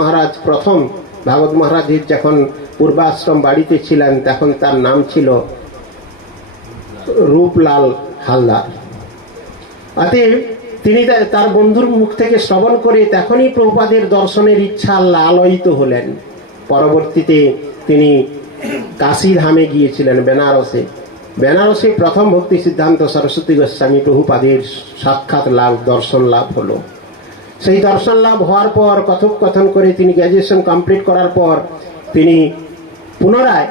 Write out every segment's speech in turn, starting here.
মহারাজ প্রথম ভাগবত মহারাজের যখন পূর্বাশ্রম বাড়িতে ছিলেন তখন তার নাম ছিল রূপলাল হালদার। অতএব তিনি তার বন্ধুর মুখ থেকে শ্রবণ করে তখনই প্রভুপাদের দর্শনের ইচ্ছা লালয়িত হলেন। পরবর্তীতে তিনি কাশী ধামে গিয়েছিলেন, বেনারসে প্রথম ভক্তি সিদ্ধান্ত সরস্বতী গোস্বামী প্রভুপাদের সাক্ষাৎ লাভ, দর্শন লাভ হলো। সেই দর্শন লাভ হওয়ার পর কথোপকথন করে তিনি গ্র্যাজুয়েশন কমপ্লিট করার পর তিনি পুনরায়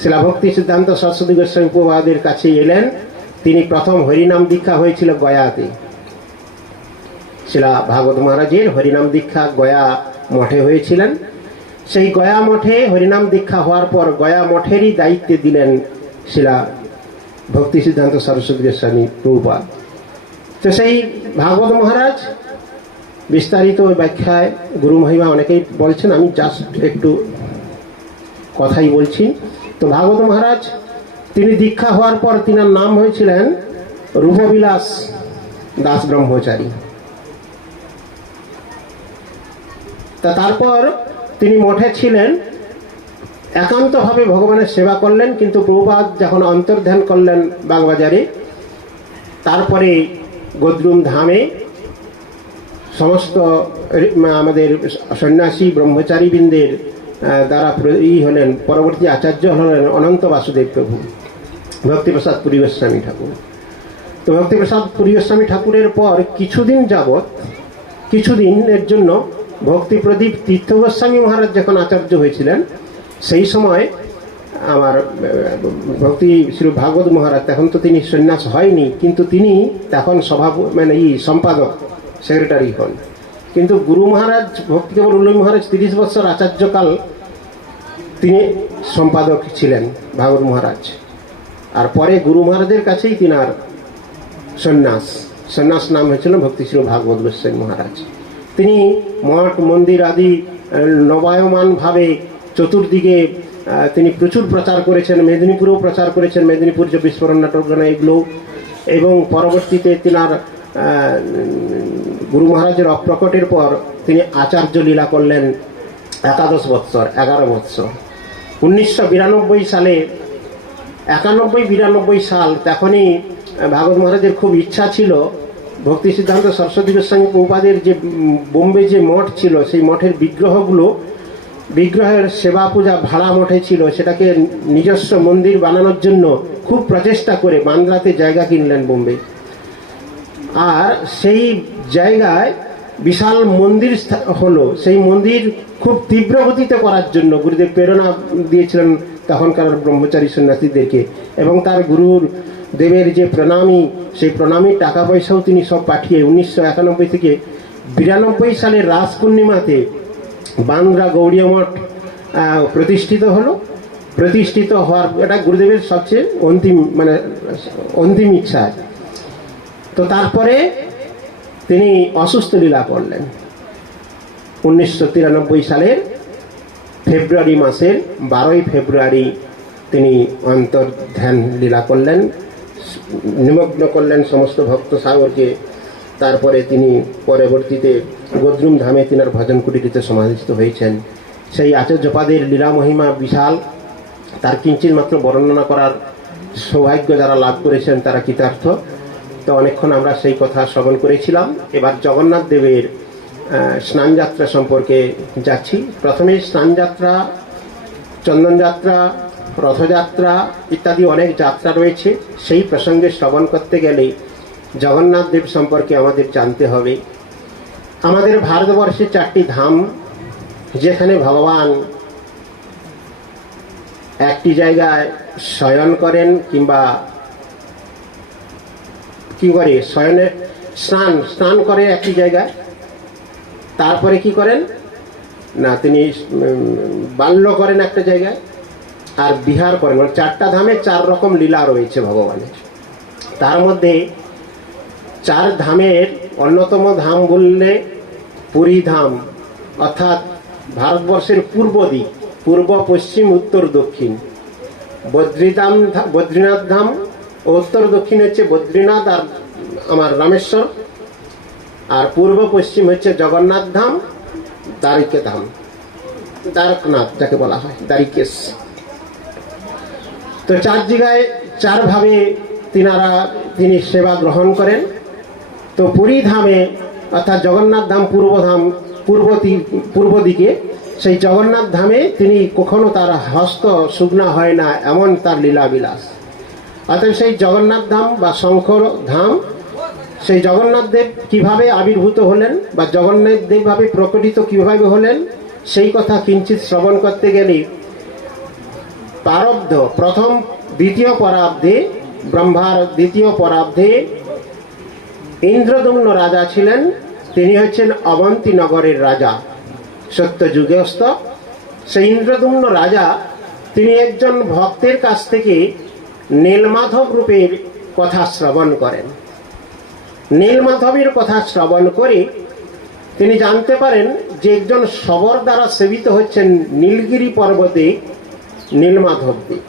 শিলা ভক্তি সিদ্ধান্ত সরস্বতী গোস্বামী প্রভুপাদের কাছে এলেন। তিনি প্রথম হরিনাম দীক্ষা হয়েছিল গয়াতে। শিলা ভাগবত মহারাজের হরিনাম দীক্ষা গয়া মঠে হয়েছিলেন। সেই গয়া মঠে হরিনাম দীক্ষা হওয়ার পর গয়া মঠেরই দায়িত্বে দিলেন শিলা ভক্তি সিদ্ধান্ত সরস্বতী গোস্বামী প্রভুপাদ। তো সেই ভাগবত মহারাজ বিস্তারিত ব্যাখ্যায় গুরু মহিমা অনেকেই বলছেন, আমি জাস্ট একটু কথাই বলছি। তো ভাগবত মহারাজ তিনি দীক্ষা হওয়ার পর তিনার নাম হয়েছিলেন রূপবিলাস দাস ব্রহ্মচারী। তারপর তিনি মঠে ছিলেন, একান্তভাবে ভগবানের সেবা করলেন। কিন্তু প্রভুপাদ যখন অন্তর্ধান করলেন বাগবাজারে, তারপরে গদ্রুম ধামে সমস্ত আমাদের সন্ন্যাসী ব্রহ্মচারীবৃন্দের দ্বারা হলেন, পরবর্তী আচার্য হলেন অনন্ত বাসুদেব প্রভু ভক্তিপ্রসাদ পুরী গোস্বামী ঠাকুর। তো ভক্তিপ্রসাদ পুরী গোস্বামী ঠাকুরের পর কিছুদিনের জন্য ভক্তি প্রদীপ তীর্থ গোস্বামী মহারাজ যখন আচার্য হয়েছিলেন, সেই সময় আমার ভক্তি শ্রী ভাগবত মহারাজ, তখন তো তিনি সন্ন্যাস হয়নি, কিন্তু তিনি তখন সম্পাদক সেক্রেটারি হন। কিন্তু গুরু মহারাজ ভক্তি কেবল উল্লয় মহারাজ 30 বছর আচার্যকাল তিনি সম্পাদক ছিলেন ভাগবত মহারাজ। আর পরে গুরু মহারাজের কাছেই তিনার সন্ন্যাস নাম হয়েছিল ভক্তি শ্রী ভাগবত গোস্বামী মহারাজ। তিনি মঠ মন্দির আদি নবায়মানভাবে চতুর্দিকে তিনি প্রচুর প্রচার করেছেন, মেদিনীপুরেও প্রচার করেছেন, মেদিনীপুর যে বিস্ফোরণ নাটকগানা এগুলো। এবং পরবর্তীতে তিনার গুরু মহারাজের অপ্রকটের পর তিনি আচার্য লীলা করলেন 11 বৎসর। 1992 সালে 91-92 সাল, তখনই ভাগবত মহারাজের খুব ইচ্ছা ছিল ভক্তি সিদ্ধান্ত সরস্বতী গোস্বামী প্রভুপাদের যে বোম্বে যে মঠ ছিল, সেই মঠের বিগ্রহের সেবা পূজা ভাড়া মঠে ছিল, সেটাকে নিজস্ব মন্দির বানানোর জন্য খুব প্রচেষ্টা করে বান্দ্রাতে জায়গা কিনলেন বোম্বে। আর সেই জায়গায় বিশাল মন্দির হলো। সেই মন্দির খুব তীব্র গতিতে করার জন্য গুরুদেব প্রেরণা দিয়েছিলেন তখনকার ব্রহ্মচারী সন্ন্যাসীদেরকে, এবং তার গুরুর দেবের যে প্রণামী, সেই প্রণামীর টাকা পয়সাও তিনি সব পাঠিয়ে 1991 থেকে 92 সালের রাস পূর্ণিমাতে বান্দ্রা গৌড়ীয় মঠ প্রতিষ্ঠিত হওয়ার এটা গুরুদেবের সবচেয়ে অন্তিম ইচ্ছা। তো তারপরে তিনি অসুস্থ লীলা করলেন। 1993 সালের ফেব্রুয়ারি মাসের 12 ফেব্রুয়ারি তিনি অন্তর্ধান লীলা করলেন, নিমগ্ন করলেন সমস্ত ভক্ত সাগরকে। তারপরে তিনি পরবর্তীতে গদ্রুম ধামে তিনার ভজন কুটিরিতে সমাধিস্থ হয়েছেন। সেই আচার্যপাদের লীলা মহিমা বিশাল, তার কিঞ্চিত মাত্র বর্ণনা করার সৌভাগ্য যারা লাভ করেছেন তারা কৃতার্থ। তো অনেকক্ষণ আমরা সেই কথা শ্রবণ করেছিলাম। এবার জগন্নাথ দেবের স্নানযাত্রা সম্পর্কে যাচ্ছি। প্রথমে স্নানযাত্রা, চন্দনযাত্রা, রথযাত্রা ইত্যাদি অনেক যাত্রা রয়েছে। সেই প্রসঙ্গে শ্রবণ করতে গেলে জগন্নাথ দেব সম্পর্কে আমাদের জানতে হবে। আমাদের ভারতবর্ষে 4টি ধাম, যেখানে ভগবান একটি জায়গায় শয়ন করেন কিংবা স্নান করে একটি জায়গায়, তারপরে কি করেন না তিনি বাল্য করেন একটা জায়গায়, আর বিহার করেন। 4টা ধামে 4 রকম লীলা রয়েছে ভগবানের। তার মধ্যে 4 ধামের অন্যতম ধাম বললে পুরী ধাম, অর্থাৎ ভারতবর্ষের পূর্ব দিক, পূর্ব পশ্চিম উত্তর দক্ষিণ। বদ্রীনাথ ধাম, উত্তর দক্ষিণ হচ্ছে বদ্রীনাথ আর আমার রামেশ্বর, আর পূর্ব পশ্চিম হচ্ছে জগন্নাথ ধাম, দ্বারিকে ধাম, দ্বারকনাথ যাকে বলা হয়, দ্বারিকেশ। তো 4 জায়গায় 4 ভাবে তিনি সেবা গ্রহণ করেন। তো পুরী ধামে অর্থাৎ জগন্নাথ ধাম পূর্ব দিকে, সেই জগন্নাথ ধামে তিনি কখনো তার হস্ত শুকনা হয় না, এমন তার লীলাবিলাস। অর্থাৎ সেই জগন্নাথ ধাম বা শঙ্কর ধাম, সেই জগন্নাথ দেব কিভাবে আবির্ভূত হলেন বা জগন্নাথ দেব ভাবে প্রকটিত কিভাবে হলেন, সেই কথা কিঞ্চিত শ্রবণ করতে গেলে প্রারব্ধ প্রথম 2য় পরাব্দে, ব্রহ্মার 2য় পরাব্দে ইন্দ্রদম্ন রাজা ছিলেন। তিনি হচ্ছেন অবন্তী নগরের রাজা, সত্যযুগস্থ। সেই ইন্দ্রদম্ন রাজা তিনি একজন ভক্তের কাছ থেকে নীলমাধব রূপের কথা শ্রবণ করেন। নীলমাধবের কথা শ্রবণ করে তিনি জানতে পারেন যে একজন শবর দ্বারা সেবিত হচ্ছেন নীলগিরি পর্বতে নীলমাধব দেব।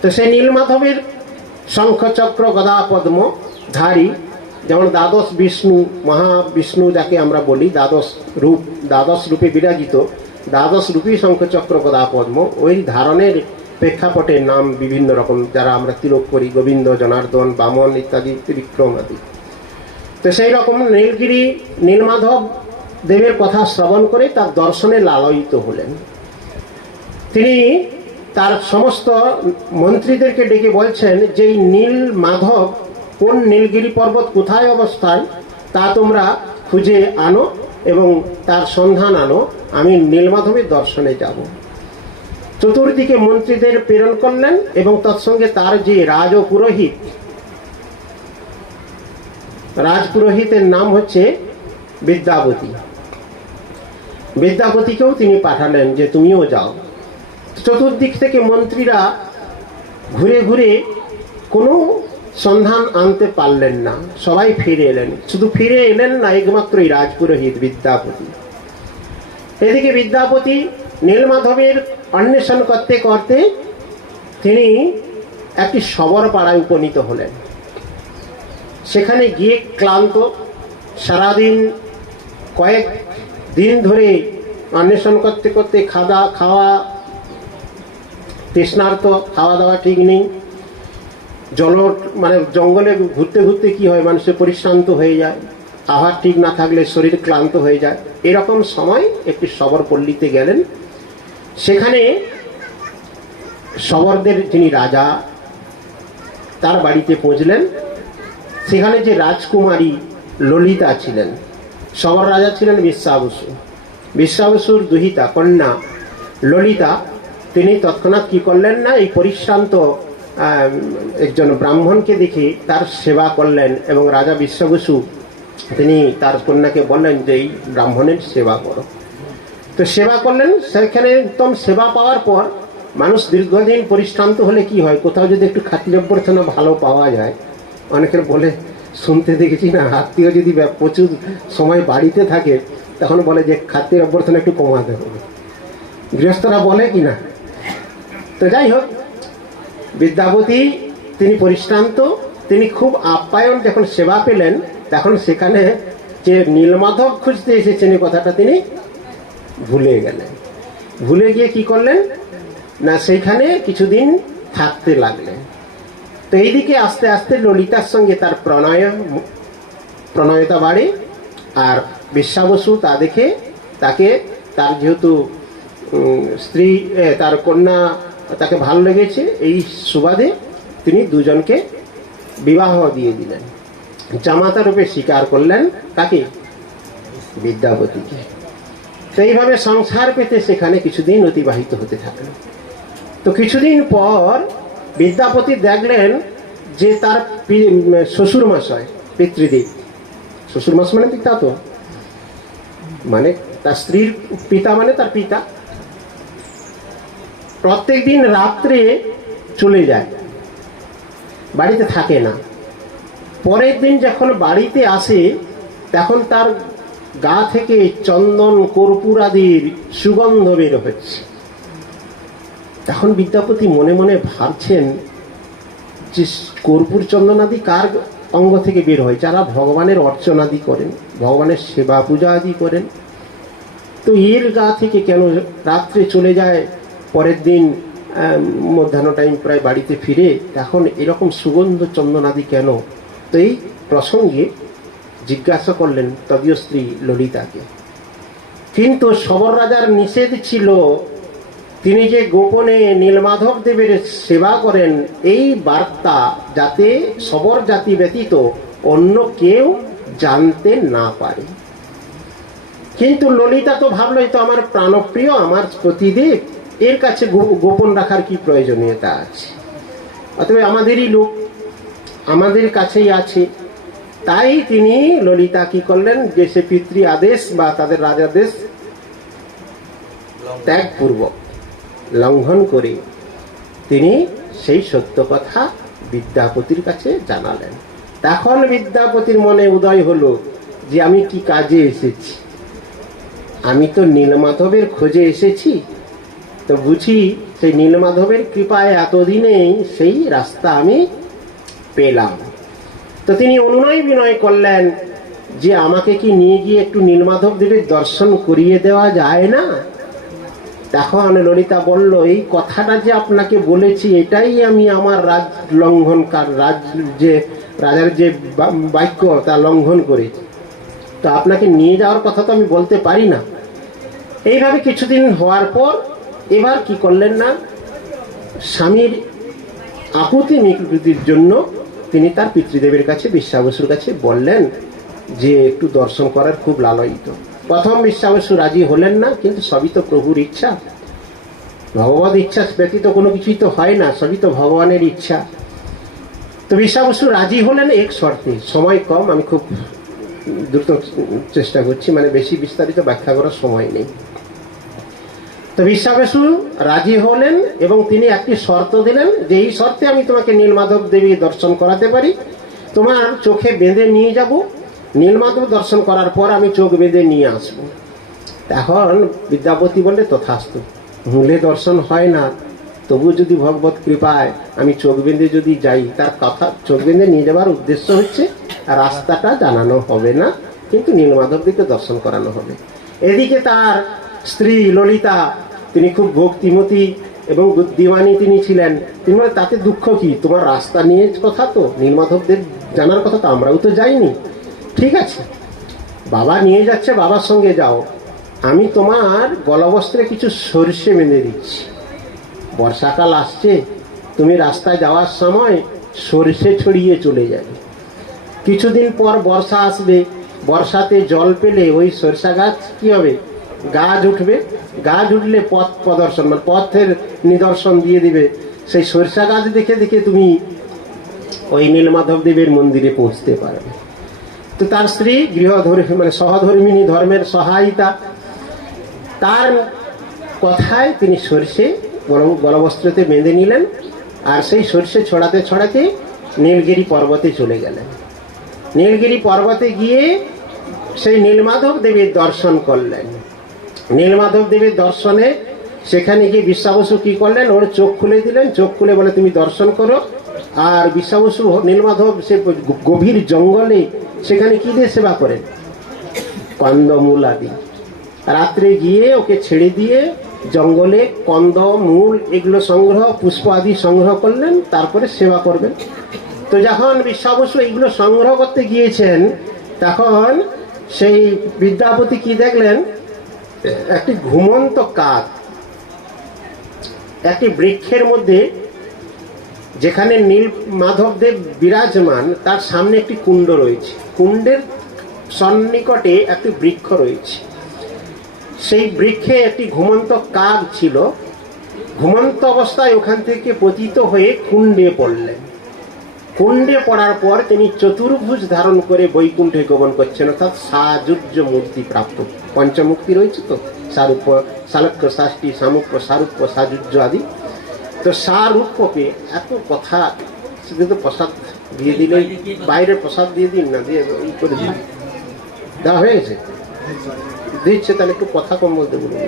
তো সেই নীলমাধবের শঙ্খচক্র গদা পদ্ম ধারী, যেমন দ্বাদশ বিষ্ণু, মহাবিষ্ণু যাকে আমরা বলি, দ্বাদশ রূপে বিরাজিত, দ্বাদশ রূপী শঙ্খচক্র গদা পদ্ম, ওই ধারণের প্রেক্ষাপটের নাম বিভিন্ন রকম, যারা আমরা তিলক করি, গোবিন্দ, জনার্দন, বামন ইত্যাদি, ত্রিবিক্রম আদি। তো সেই রকম নীলমাধব দেবের কথা শ্রবণ করে তার দর্শনে লালয়িত হলেন। তিনি তার সমস্ত মন্ত্রীদেরকে ডেকে বলছেন যে এই নীল মাধব কোন নীলগিরি পর্বত কোথায় অবস্থান তা তোমরা খুঁজে আনো এবং তার সন্ধান আনো, আমি নীলমাধবের দর্শনে যাব। চতুর্দিকে মন্ত্রীদের প্রেরণ করলেন এবং তৎসঙ্গে তার যে রাজপুরোহিতের নাম হচ্ছে বিদ্যাপতি, বিদ্যাপতিকেও তিনি পাঠালেন যে তুমিও যাও। চতুর্দিক থেকে মন্ত্রীরা ঘুরে ঘুরে কোনো সন্ধান আনতে পারলেন না, সবাই ফিরে এলেন। শুধু ফিরে এলেন না একমাত্র এই রাজপুরোহিত বিদ্যাপতি। এদিকে বিদ্যাপতি নীলমাধবের অন্বেষণ করতে করতে তিনি একটি শবর পাড়ায় উপনীত হলেন। সেখানে গিয়ে ক্লান্ত, সারাদিন কয়েক দিন ধরে অন্বেষণ করতে করতে খাওয়া তৃষ্ণার্ত, খাওয়া দাওয়া ঠিক নেই, জঙ্গলে ঘুরতে ঘুরতে কি হয়, মানুষের পরিশ্রান্ত হয়ে যায়, আহার ঠিক না থাকলে শরীর ক্লান্ত হয়ে যায়। এরকম সময় একটি শবর পল্লীতে গেলেন। সেখানে শবরদের যিনি রাজা, তার বাড়িতে পৌঁছলেন। সেখানে যে রাজকুমারী ললিতা ছিলেন, শবর রাজা ছিলেন বিশ্বাবসু, বিশ্বাবসুর দুহিতা কন্যা ললিতা, তিনি তৎক্ষণাৎ কি করলেন না, এই পরিশ্রান্ত একজন ব্রাহ্মণকে দেখে তার সেবা করলেন এবং রাজা বিশ্বাবসু তিনি তার কন্যাকে বললেন যে এই ব্রাহ্মণের সেবা করো। তো সেবা করলেন। সেখানে উত্তম সেবা পাওয়ার পর মানুষ দীর্ঘদিন পরিশ্রান্ত হলে কি হয়, কোথাও যদি একটু খাতির অভ্যর্থনা ভালো পাওয়া যায়, অনেকের বলে শুনতে দেখেছি না, আত্মীয় যদি প্রচুর সময় বাড়িতে থাকে তখন বলে যে খাতির অভ্যর্থনা একটু কমাতে হবে, গৃহস্থরা বলে কি না। তো যাই হোক, বিদ্যাপতি তিনি পরিশ্রান্ত, তিনি খুব আপ্যায়ন যখন সেবা পেলেন, তখন সেখানে যে নীলমাধব খুঁজতে এসেছেন এই কথাটা তিনি ভুলে গেলেন। ভুলে গিয়ে কি করলেন না, সেইখানে কিছুদিন থাকতে লাগলেন। তো এইদিকে আস্তে আস্তে ললিতার সঙ্গে তার প্রণয়তা বাড়ে। আর বিশ্বাবসু তা দেখে তার যেহেতু স্ত্রী, তার কন্যা তাকে ভালো লেগেছে, এই সুবাদে তিনি দুজনকে বিবাহ দিয়ে দিলেন, জামাতা রূপে স্বীকার করলেন তাকে, বিদ্যাপতিকে। তো এইভাবে সংসার পেতে সেখানে কিছুদিন অতিবাহিত হতে থাকলো। তো কিছুদিন পর বিদ্যাপতি দেখলেন যে তার শ্বশুরমশাই, পিতৃদেব, শ্বশুরমশ মানে পিতা, তো মানে তার স্ত্রীর পিতা মানে তার পিতা, প্রত্যেক দিন রাত্রে চলে যায়, বাড়িতে থাকে না। পরের দিন যখন বাড়িতে আসে তখন তার গা থেকে চন্দন কর্পূর আদির সুগন্ধ বের হচ্ছে। তখন বিদ্যাপতি মনে মনে ভাবছেন যে কর্পূর চন্দন আদি কার অঙ্গ থেকে বের হয়? যারা ভগবানের অর্চনাদি করেন, ভগবানের সেবা পূজা আদি করেন, তো এর গা থেকে কেন রাত্রে চলে যায়, পরের দিন মধ্যাহ্ন টাইম প্রায় বাড়িতে ফিরে, এখন এরকম সুগন্ধ চন্দনাদি কেন? তো এই প্রসঙ্গে জিজ্ঞাসা করলেন তদীয় স্ত্রী ললিতাকে। কিন্তু সবর রাজার নিষেধ ছিল তিনি যে গোপনে নীলমাধব দেবের সেবা করেন এই বার্তা যাতে সবর জাতি ব্যতীত অন্য কেউ জানতে না পারে। কিন্তু ললিতা তো ভাবলো তো আমার প্রাণপ্রিয়, আমার প্রতিদেব, এর কাছে গোপন রাখার কি প্রয়োজনীয়তা আছে? অতএব আমাদেরই লোক, আমাদের কাছেই আছে। তাই তিনি ললিতা কি করলেন, যে সে পিতৃ আদেশ বা তাদের রাজাদেশ ত্যাগপূর্বক লঙ্ঘন করে তিনি সেই সত্য কথা বিদ্যাপতির কাছে জানালেন। তখন বিদ্যাপতির মনে উদয় হলো যে আমি কি কাজে এসেছি, আমি তো নীলমাধবের খোঁজে এসেছি। তো বুঝি সেই নীলমাধবের কৃপায় এতদিনেই সেই রাস্তা আমি পেলাম। তো তিনি অনুনয় বিনয় করলেন যে আমাকে কি নিয়ে গিয়ে একটু নীলমাধব দেবের দর্শন করিয়ে দেওয়া যায় না? তখন ললিতা বলল, এই কথাটা যে আপনাকে বলেছি এটাই আমি আমার রাজ লঙ্ঘনকার, রাজার যে বাক্য তা লঙ্ঘন করেছি। তো আপনাকে নিয়ে যাওয়ার কথা তো আমি বলতে পারি না। এইভাবে কিছুদিন হওয়ার পর এবার কি করলেন না, স্বামীর আকুতি মিনতির জন্য তিনি তার পিতৃদেবের কাছে, বিশ্বাবসুর কাছে বললেন যে একটু দর্শন করার খুব লালয়িত। প্রথম বিশ্বাবসু রাজি হলেন না, কিন্তু সবই তো প্রভুর ইচ্ছা, ভগবত ইচ্ছা ব্যতীত কোনো কিছুই তো হয় না, সবই তো ভগবানের ইচ্ছা। তো বিশ্বাবসু রাজি হলেন এক শর্তে, সময় কম, আমি খুব দ্রুত চেষ্টা করছি, মানে বেশি বিস্তারিত ব্যাখ্যা করার সময় নেই। তো বিশ্বাবসু রাজি হলেন এবং তিনি একটি শর্ত দিলেন যে এই শর্তে আমি তোমাকে নীলমাধব দেবী দর্শন করাতে পারি, তোমার চোখে বেঁধে নিয়ে যাব, নীলমাধব দর্শন করার পর আমি চোখ বেঁধে নিয়ে আসব। এখন বিদ্যাপতি বললে তথাস্তু, মূলে দর্শন হয় না, তবু যদি ভগবত কৃপায় আমি চোখ বেঁধে যদি যাই, তার কথা চোখ বেঁধে নিয়ে যাবার উদ্দেশ্য হচ্ছে রাস্তাটা জানানো হবে না, কিন্তু নীলমাধব দিকে দর্শন করানো হবে। এদিকে তার স্ত্রী ললিতা, তিনি খুব ভক্তিমতী এবং বুদ্ধিমানী তিনি ছিলেন। তিনি বলে, তাতে দুঃখ কি, তোমার রাস্তা নিয়ে কথা, তো নীলমাধবদের জানার কথা তো আমরাও তো যাইনি, ঠিক আছে বাবা নিয়ে যাচ্ছে, বাবার সঙ্গে যাও, আমি তোমার গলবস্ত্রে কিছু সরষে বেঁধে দিচ্ছি, বর্ষাকাল আসছে, তুমি রাস্তায় যাওয়ার সময় সরষে ছড়িয়ে চলে যাবে, কিছুদিন পর বর্ষা আসবে, বর্ষাতে জল পেলে ওই সরষা গাছ কি হবে, গাছ উঠবে, গাছ উঠলে পথ প্রদর্শন, মানে পথের নিদর্শন দিয়ে দিবে, সেই সরষা গাছ দেখে দেখে তুমি ওই নীলমাধব দেবের মন্দিরে পৌঁছতে পারবে। তো তার স্ত্রী গৃহধর্মী, মানে সহধর্মিনী, ধর্মের সহায়িতা, তার কথায় তিনি সরষে গলবস্ত্রতে বেঁধে নিলেন, আর সেই সরষে ছড়াতে ছড়াতে নীলগিরি পর্বতে চলে গেলেন। নীলগিরি পর্বতে গিয়ে সেই নীলমাধব দেবের দর্শন করলেন। নীলমাধব দেবের দর্শনে সেখানে গিয়ে বিশ্বাবসু কি করলেন, ওর চোখ খুলে দিলেন, চোখ খুলে বলে তুমি দর্শন করো। আর বিশ্বাবসু নীলমাধব সে গভীর জঙ্গলে সেখানে কি দিয়ে সেবা করেন, কন্দমূল আদি। রাত্রে গিয়ে ওকে ছেড়ে দিয়ে জঙ্গলে কন্দমূল এগুলো সংগ্রহ, পুষ্প আদি সংগ্রহ করলেন, তারপরে সেবা করবেন। তো যখন বিশ্বাবসু এইগুলো সংগ্রহ করতে গিয়েছেন, তখন সেই বিদ্যাপতি কি দেখলেন, একটি ঘুমন্ত কাক একটি বৃক্ষের মধ্যে, যেখানে নীলমাধবদেব বিরাজমান তার সামনে একটি কুণ্ড রয়েছে, কুণ্ডের সন্নিকটে একটি বৃক্ষ রয়েছে, সেই বৃক্ষে একটি ঘুমন্ত কাক ছিল। ঘুমন্ত অবস্থায় ওখান থেকে পতিত হয়ে কুণ্ডে পড়লেন। কুণ্ডে পড়ার পর তিনি চতুর্ভুজ ধারণ করে বৈকুণ্ঠে গমন করছেন, অর্থাৎ সাযুজ্য মূর্তি প্রাপ্ত। পঞ্চমুক্তি রয়েছে তো, সারূপ, শালক্য, শাস্তি, সামুক্য, সারূপ, সাযুজ্য আদি। তো সারূপকে এত কথা, শুধু তো প্রসাদ দিয়ে দিলে, বাইরে প্রসাদ দিয়ে দিন না, দিয়ে এই করে দিন, দেওয়া হয়ে গেছে, দিচ্ছে, তাহলে একটু কথা কম বলতে বলুন।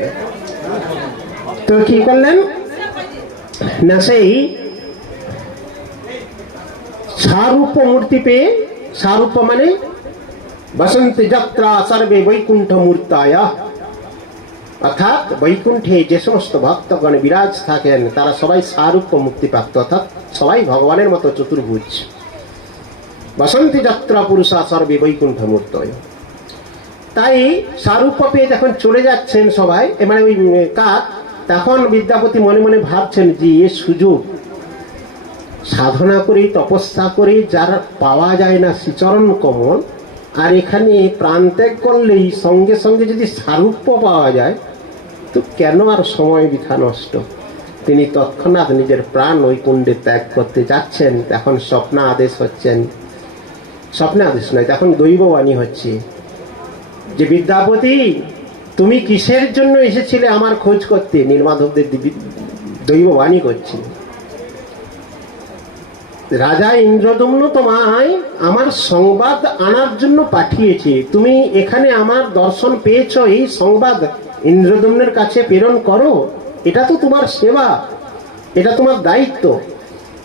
তো কি করলেন না, সেই সারূপ মূর্তি পেয়ে, সারূপ মানে বসন্ত যাত্রা সর্বে বৈকুণ্ঠ মূর্তায়া, অর্থাৎ বৈকুণ্ঠে যে সমস্ত ভক্তগণ বিরাজ থাকেন তারা সবাই সারূপ্য মুক্তিপ্রাপ্ত, অর্থাৎ সবাই ভগবানের মতো চতুর্ভুজ। বসন্তি যাত্রা পুরুষা সর্বে বৈকুণ্ঠ মূর্তয়। তাই সারূপ্য পেয়ে যখন চলে যাচ্ছেন সবাই, মানে ওই কাক, তখন বিদ্যাপতি মনে মনে ভাবছেন যে এ সুযোগ, সাধনা করে তপস্যা করে যার পাওয়া যায় না শ্রীচরণ কমল, আর এখানে প্রাণত্যাগ করলেই সঙ্গে সঙ্গে যদি সারূপ্য পাওয়া যায়, তো কেন আর সময় বৃথা নষ্ট। তিনি তৎক্ষণাৎ নিজের প্রাণ ওই কুণ্ডে ত্যাগ করতে যাচ্ছেন। এখন স্বপ্ন আদেশ হচ্ছেন, স্বপ্নে আদেশ নয়, তখন দৈববাণী হচ্ছে যে বিদ্যাপতি তুমি কিসের জন্য এসেছিলে আমার খোঁজ করতে। নীলমাধবদের দৈববাণী করছে, রাজা ইন্দ্রদম্ন তোমায় আমার সংবাদ আনার জন্য পাঠিয়েছে, তুমি এখানে আমার দর্শন পেয়েছ, এই সংবাদ ইন্দ্রদম্নের কাছে প্রেরণ করো, এটা তো তোমার সেবা, এটা তোমার দায়িত্ব।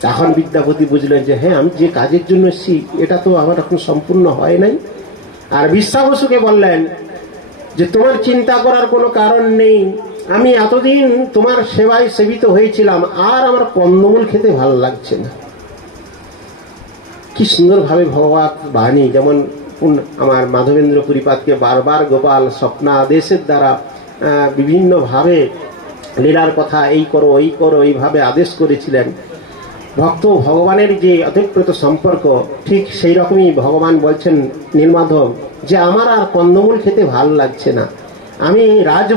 তখন বিদ্যাপতি বুঝলেন যে হ্যাঁ, আমি যে কাজের জন্য এসেছি এটা তো আমার এখন সম্পূর্ণ হয় নাই। আর বিশ্বাবসুকে বললেন যে তোমার চিন্তা করার কোনো কারণ নেই, আমি এতদিন তোমার সেবায় সেবিত হয়েছিলাম, আর আমার কন্দমূল খেতে ভালো লাগছে না। কি সুন্দরভাবে ভগবান বাণী, যেমন আমার মাধবেন্দ্র পুরীপাতকে বারবার গোপাল স্বপ্নাদেশের দ্বারা বিভিন্নভাবে লীলার কথা এই করো ওই করো এইভাবে আদেশ করেছিলেন। ভক্ত ভগবানের যে অধিকৃত সম্পর্ক, ঠিক সেই রকমই ভগবান বলছেন নীলমাধব যে আমার আর কন্দমূল খেতে ভালো লাগছে না, আমি রাজভোগ